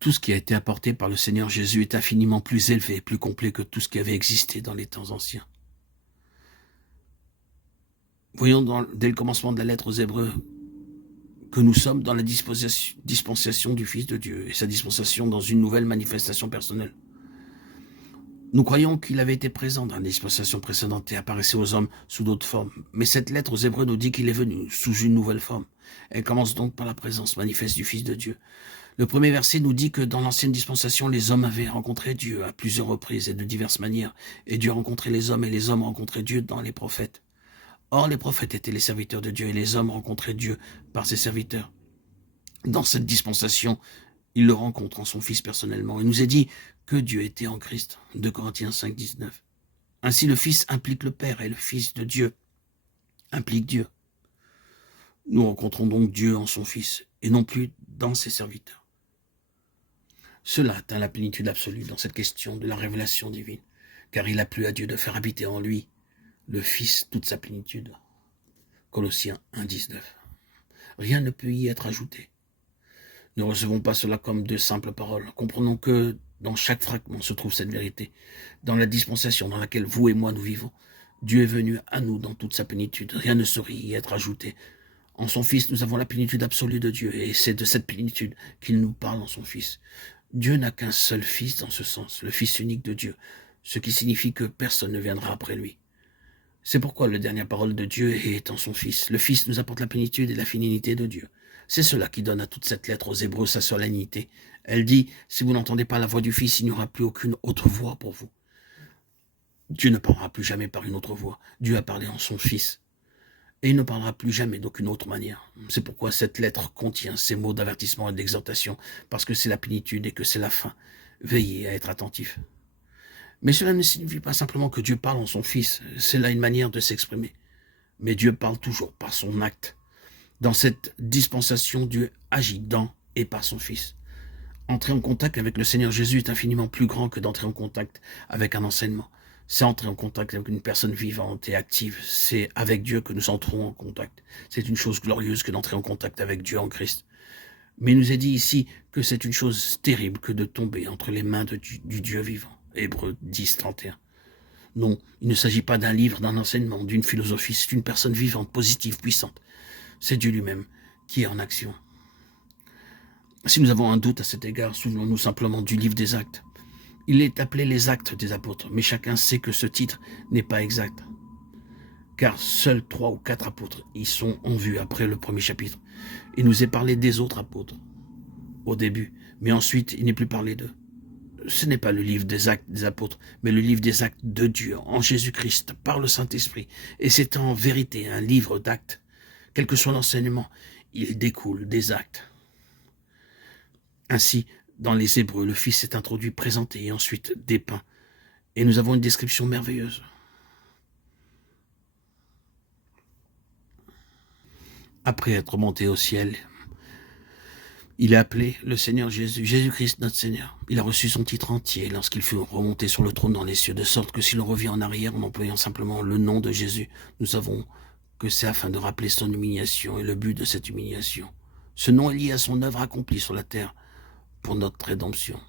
Tout ce qui a été apporté par le Seigneur Jésus est infiniment plus élevé et plus complet que tout ce qui avait existé dans les temps anciens. Voyons dès le commencement de la lettre aux Hébreux que nous sommes dans la dispensation du Fils de Dieu et sa dispensation dans une nouvelle manifestation personnelle. Nous croyons qu'il avait été présent dans la dispensation précédente et apparaissait aux hommes sous d'autres formes. Mais cette lettre aux Hébreux nous dit qu'il est venu sous une nouvelle forme. Elle commence donc par la présence manifeste du Fils de Dieu. Le premier verset nous dit que dans l'ancienne dispensation, les hommes avaient rencontré Dieu à plusieurs reprises et de diverses manières. Et Dieu rencontrait les hommes et les hommes rencontraient Dieu dans les prophètes. Or, les prophètes étaient les serviteurs de Dieu et les hommes rencontraient Dieu par ses serviteurs. Dans cette dispensation, il le rencontre en son Fils personnellement. Il nous est dit que Dieu était en Christ. 2 Corinthiens 5, 19. Ainsi, le Fils implique le Père et le Fils de Dieu implique Dieu. Nous rencontrons donc Dieu en son Fils et non plus dans ses serviteurs. Cela atteint la plénitude absolue dans cette question de la révélation divine, car il a plu à Dieu de faire habiter en lui le Fils toute sa plénitude. Colossiens 1, 19. Rien ne peut y être ajouté. Ne recevons pas cela comme de simples paroles. Comprenons que dans chaque fragment se trouve cette vérité. Dans la dispensation dans laquelle vous et moi nous vivons, Dieu est venu à nous dans toute sa plénitude. Rien ne saurait y être ajouté. En son Fils, nous avons la plénitude absolue de Dieu, et c'est de cette plénitude qu'il nous parle en son Fils. Dieu n'a qu'un seul Fils dans ce sens, le Fils unique de Dieu, ce qui signifie que personne ne viendra après lui. C'est pourquoi la dernière parole de Dieu est en son Fils. Le Fils nous apporte la plénitude et la finalité de Dieu. C'est cela qui donne à toute cette lettre aux Hébreux sa solennité. Elle dit, si vous n'entendez pas la voix du Fils, il n'y aura plus aucune autre voix pour vous. Dieu ne parlera plus jamais par une autre voix. Dieu a parlé en son Fils. Et il ne parlera plus jamais d'aucune autre manière. C'est pourquoi cette lettre contient ces mots d'avertissement et d'exhortation, parce que c'est la plénitude et que c'est la fin. Veillez à être attentifs. Mais cela ne signifie pas simplement que Dieu parle en son Fils. C'est là une manière de s'exprimer. Mais Dieu parle toujours par son acte. Dans cette dispensation, Dieu agit dans et par son Fils. Entrer en contact avec le Seigneur Jésus est infiniment plus grand que d'entrer en contact avec un enseignement. C'est entrer en contact avec une personne vivante et active. C'est avec Dieu que nous entrons en contact. C'est une chose glorieuse que d'entrer en contact avec Dieu en Christ. Mais il nous est dit ici que c'est une chose terrible que de tomber entre les mains du Dieu vivant. Hébreux 10, 31. Non, il ne s'agit pas d'un livre, d'un enseignement, d'une philosophie. C'est une personne vivante, positive, puissante. C'est Dieu lui-même qui est en action. Si nous avons un doute à cet égard, souvenons-nous simplement du livre des Actes. Il est appelé les Actes des Apôtres, mais chacun sait que ce titre n'est pas exact. Car seuls 3 ou 4 apôtres y sont en vue après le premier chapitre. Il nous est parlé des autres apôtres au début, mais ensuite il n'est plus parlé d'eux. Ce n'est pas le livre des Actes des Apôtres, mais le livre des Actes de Dieu, en Jésus-Christ, par le Saint-Esprit. Et c'est en vérité un livre d'actes. Quel que soit l'enseignement, il découle des actes. Ainsi, dans les Hébreux, le Fils est introduit, présenté et ensuite dépeint. Et nous avons une description merveilleuse. Après être monté au ciel, il est appelé le Seigneur Jésus, Jésus-Christ notre Seigneur. Il a reçu son titre entier lorsqu'il fut remonté sur le trône dans les cieux, de sorte que si l'on revient en arrière en employant simplement le nom de Jésus, nous savons que c'est afin de rappeler son humiliation et le but de cette humiliation. Ce nom est lié à son œuvre accomplie sur la terre pour notre rédemption.